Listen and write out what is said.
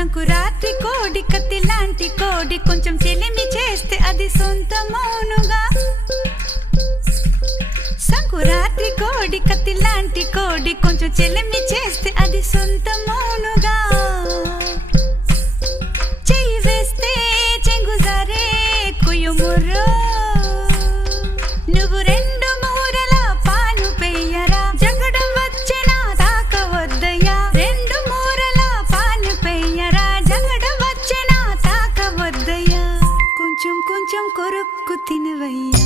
సంకురాత్రి కోడి కత్తి లాంటి కోడి కొంచెం చెలిమి చేస్తే అది సొంతమౌనుగా సంకురాత్రి కోడి కత్తి లాంటి కోడి కొంచెం చెలిమి చేస్తే అది సొంతమౌనుగా చెయ్యి వేస్తే చెంగుజారే కుయుముర్రో నువ్వు రెండు మూరల పాను పెయ్యరా జగడం వచ్చేనా తాకవద్దయ్యా రెండు మూరల పాను పెయ్యరా జగడం వచ్చేనా తాకవద్దయ్యా కొంచెం కొంచెం కొరుక్కు తినవయ్యా